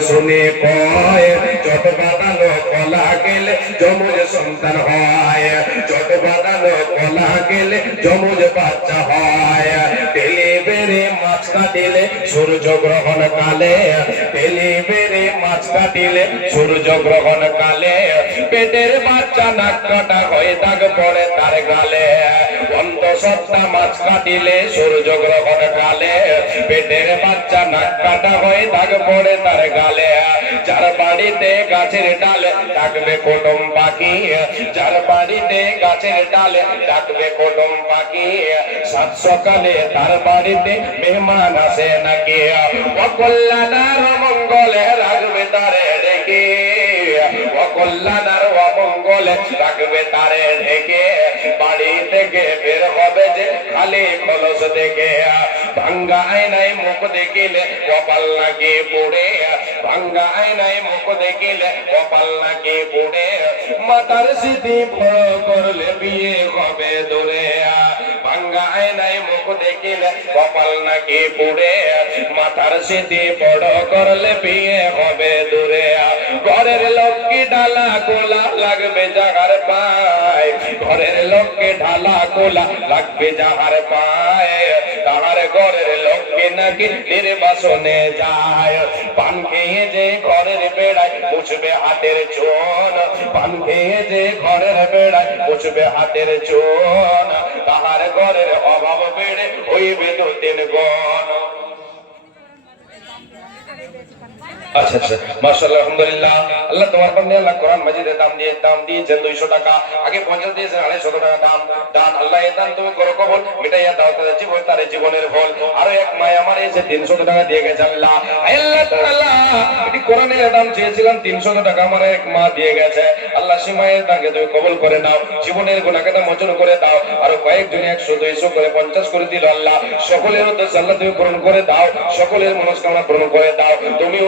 শুনে কয় যত বাঁধানো কলা গেলে যমজ সন্তান হয় যত বাঁধানো কলা গেলে যমজ বাচ্চা হয় তেলে বেড়ে মাছ কাটিলে সূর্য গ্রহণ কালে তেলে বেড়ে মাছ কাটিলে সূর্য গ্রহণ কালে, পেটের বাচ্চা নাক কাটা হয়ে দাগ পড়ে তার গালে। অন্তঃসত্ত্বা মাছ কাটিলে সূর্য গ্রহণ কালে, পেটের বাচ্চা নাক কাটা হয়ে তার গালে। যার বাড়িতে গাছের ডালে ডাকবে কুটুম পাখি, যার বাড়িতে গাছের ডালে ডাকবে কুটুম পাখি, সাত সকালে তার বাড়িতে মেহমান আসে নাকি? অকল্যাণার মঙ্গলে রাখবে তারে ডেকে অকল্যাণার অমঙ্গলে রাখবে তারে ঢেকে। বাড়ি থেকে বের হবে যে খালি খলস দেখে। ভাঙ্গা আয়নায় মুখ দেখিলে কপাল নাকি পড়ে। ভাঙ্গা আয়নায় মুখ দেখিলে কপাল নাকি পড়ে। মাতার স্মৃতি বড় করলে বিয়ে হবে আয়নায় মুখ দেখিলে, কপাল নাকি পড়ে। মাথার স্মৃতি বড় করলে বিয়ে হবে দূরে। ঘরের লক্ষ্মী ডালা কোলা লাগবে জাগার পায়। ঘরের লক্ষ্মী ঢালা কোলা লাগবে যাহার পায়। তাহার ঘরের লক্ষ্মী নাকি নির্বাসনে যায়। পান খেয়ে যে ঘরের বেড়ায় মুছবে হাতের চোন। পান খেয়ে যে ঘরের বেড়ায় মুছবে হাতের চোন। তাহার ঘরের অভাব বেড়ে ওই দু তিন গণ আচ্ছা আচ্ছা। আলহামদুলিল্লাহ। আল্লাহ তোমার আল্লাহ কোরআন দাম দিয়ে, দাম দিয়েছেন 200 টাকা, আগে 50 দিয়েছেন 250 টাকা দাম। দান, আল্লাহ দান তুমি করো মিটাইয়া দাও জীবন, তার জীবনের এক মায় আমার এসে 300 টাকা দিয়ে গেছে আল্লাহ। আল্লাহ কোরআনের দাম চেয়েছিলাম 300 টাকা আমার এক মা দিয়ে গেছে। আল্লাহ তুমি কবুল করে জীবনের মোচন করে দাও। আরও কয়েকজন 100 200 করে 50 করে দিল আল্লাহ। সকলের উদ্দেশ্যে আল্লাহ তুমি পূরণ করে দাও। সকলের মনস্কামনা পূরণ করে দাও। তুমি